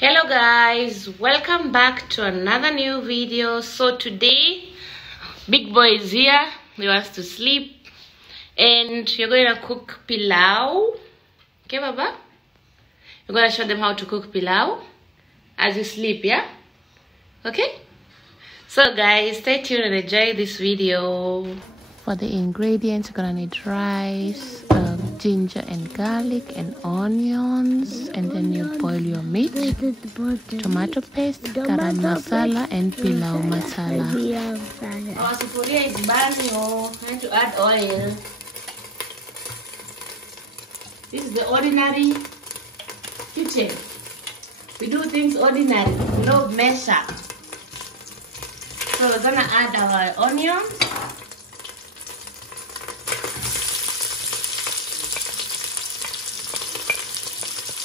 Hello guys, welcome back to another new video. So today big boy is here. He wants to sleep and you're going to cook pilau. Okay baba, you're going to show them how to cook pilau as you sleep, yeah? Okay, so guys, stay tuned and enjoy this video. For the ingredients, you're gonna need rice, ginger and garlic and onions, and then you boil your meat, tomato paste, garam masala and pilau masala. Our sufuria is burning. I have to add oil. This is the ordinary kitchen. We do things ordinary, no mess up. So we're gonna add our onions.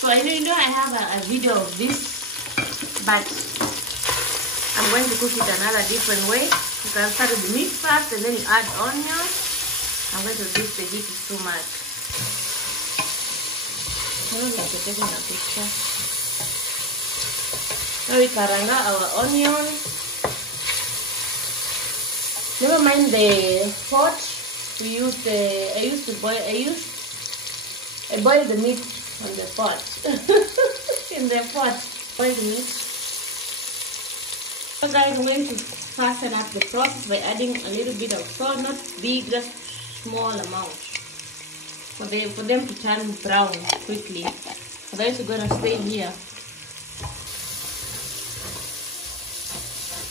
So I know I have a video of this, but I'm going to cook it another different way. You can start with the meat first and then you add onions. I'm going to reduce the heat is too much. Now we're taking a picture. Now we karanga our onion. Never mind the pot. We use I boil the meat on the pot. In the pot, boil the meat. So guys, I'm going to fasten up the process by adding a little bit of salt, not big, just small amount. For them to turn brown quickly. Otherwise we're gonna stay here.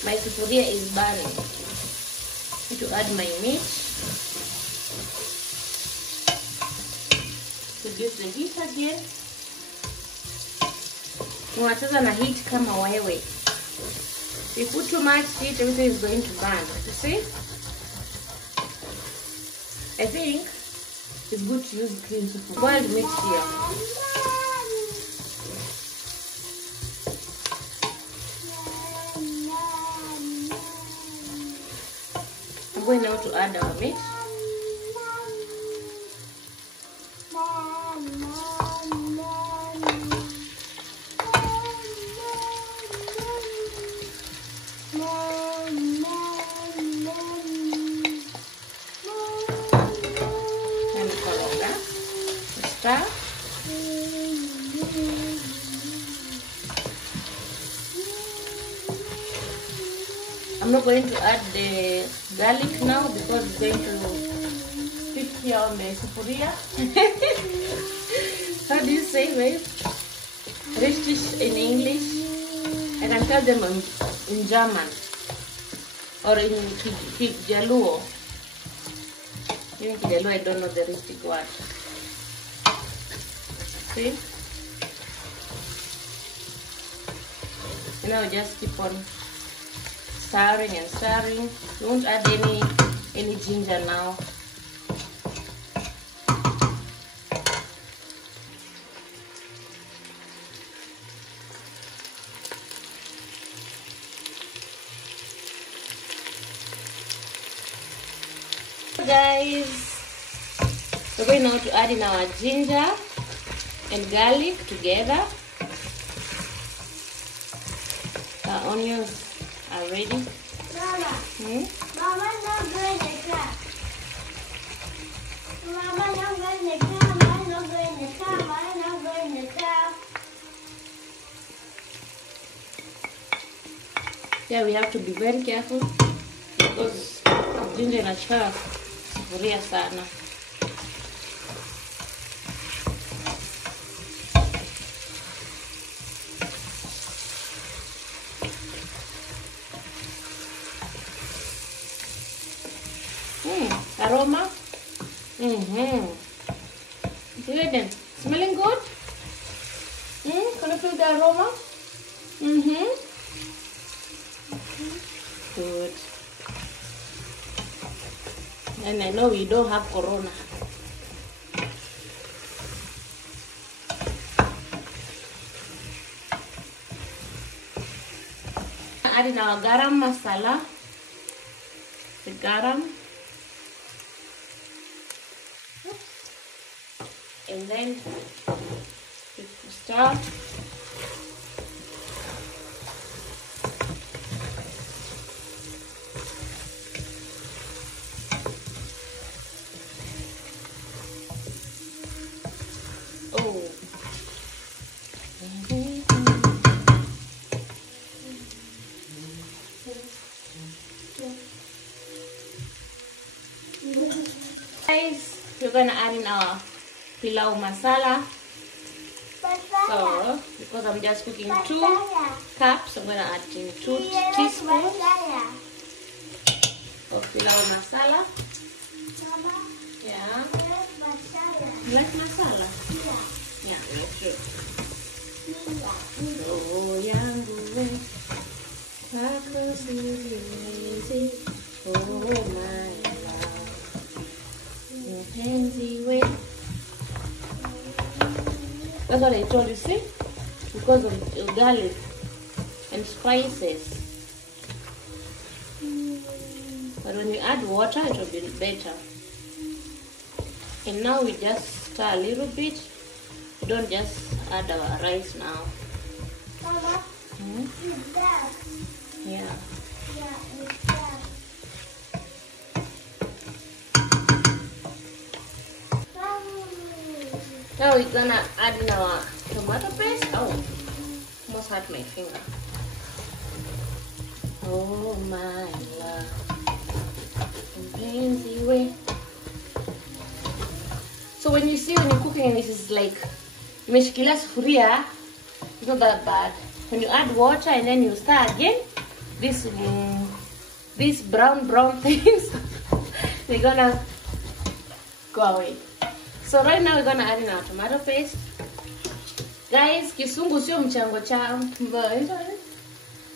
My sufuria is burning. I need to add my meat. Reduce the heat again. Unacheza na heat kama wewe. If you put too much heat, everything is going to burn. You see? I think it's good to use clean soup. Boiled meat here. I'm going now to add our meat. I'm not going to add the garlic now because it's going to fit here on the sufuria. How do you say, babe? Richtig in English. I can tell them in German or in Kijaluo. Even Kijaluo, I don't know the richtig word. See? You know, just keep on stirring and stirring. You won't add any ginger now. Guys, we're going now to add in our ginger and garlic together. Our onions are ready. Mama, Mama, not going to car. Mama, not going to car. Mama, not going to car. Mama, not going to car. Yeah, we have to be very careful because ginger inachukua sufuria sana. Aroma. Good. Smelling good? Can you feel the aroma? Good. And I know we don't have corona. Adding our garam masala. The garam. And then stir. Guys, we're gonna add in our pilau masala. So, because I'm just cooking 2 cups, I'm gonna add in 2 teaspoons of pilau masala. Yeah. You like masala? Yeah, you should. Oh, yangu, wako siwezi. Oh my love, mpenzi we. That's what I told you, see? Because of garlic and spices. But when you add water, it will be better. And now we just stir a little bit. We don't just add our rice now. Mama, it's that. Yeah. Yeah, it's that. Now we're gonna add in our tomato paste. Oh, almost hurt my finger. Oh my love, mpenzi we. So when you see when you're cooking and this is like imeshikilia sufuria, it's not that bad. When you add water and then you stir again, these brown things they're gonna go away. So right now we're gonna add in our tomato paste. Guys, kisungu sio mchango changu,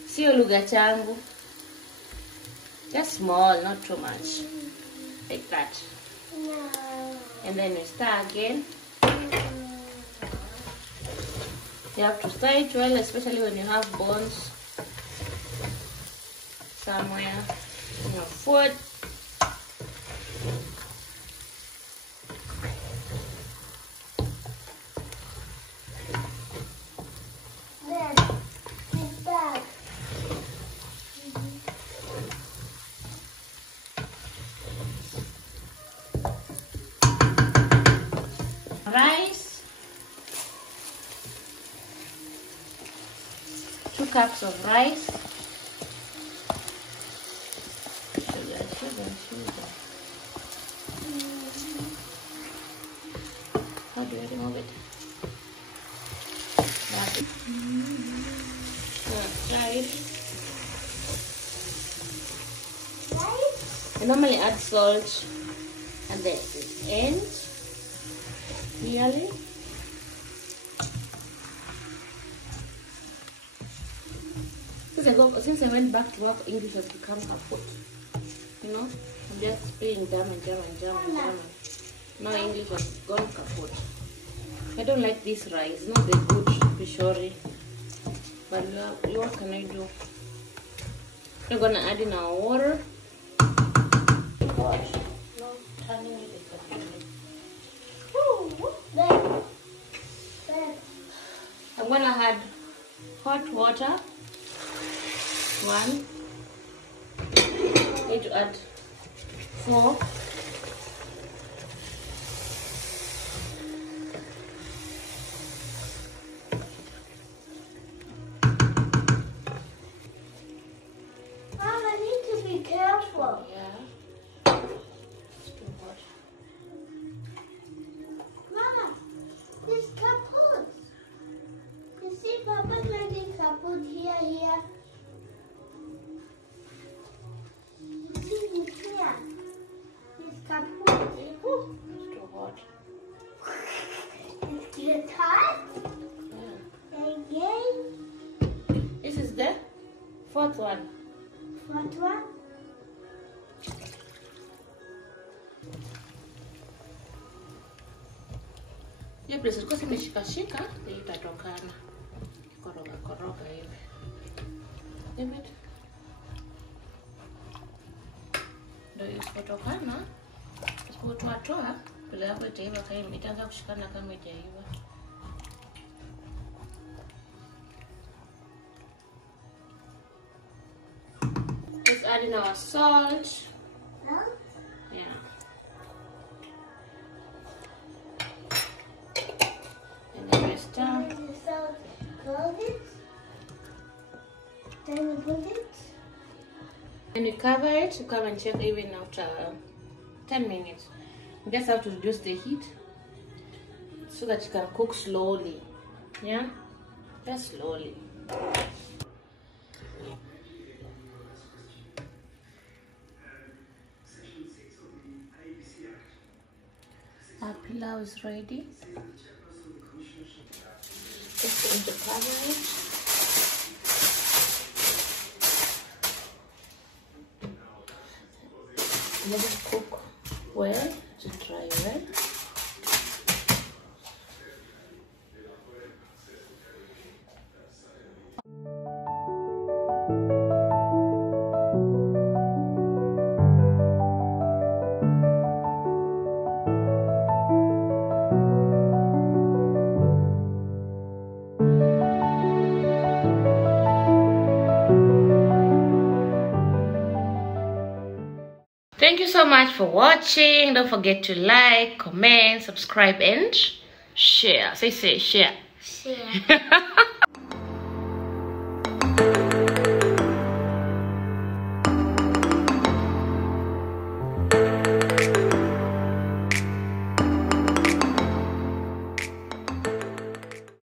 sio lugha changu. Just small, not too much, like that. No. And then we stir again. You have to stir it well, especially when you have bones somewhere in your food. Then, it's that. Rice, 2 cups of rice. Sugar. How do I remove it? That's it. Right. Right? I normally add salt at the end. Really? Since I went back to work, English has become kaput. You know, I'm just speaking German. Now English has gone kaput. I don't like this rice. Not the good pishori. But what can I do? We're gonna add in our water. Gosh, no turning it. I'm gonna add hot water. 1. Need to add 4. Mom, I need to be careful. Yeah. It's too hot. Mama, this kaput. You see Papa's making kaput here. You see it here. This kaput. It's too hot. It's get hot. Yeah. Again. This is the 4th one. What one? Hiyo place ilikuwa imeshikashika, itatokana. Koroga hivi. Hivi. Ndio isipotokana, isipotoa, bila hapo itaiva kama itaanza kushikana kama itaiva. Let's add in our salt. Huh? Yeah. And then we stir. Where's the salt? When you cover it, you come and check even after 10 minutes. You just have to reduce the heat so that you can cook slowly. Yeah, just slowly. Our pilau is ready. Just going to cover it. Let it cook well, to dry well. Thank you so much for watching. Don't forget to like, comment, subscribe, and share. Say share. Share.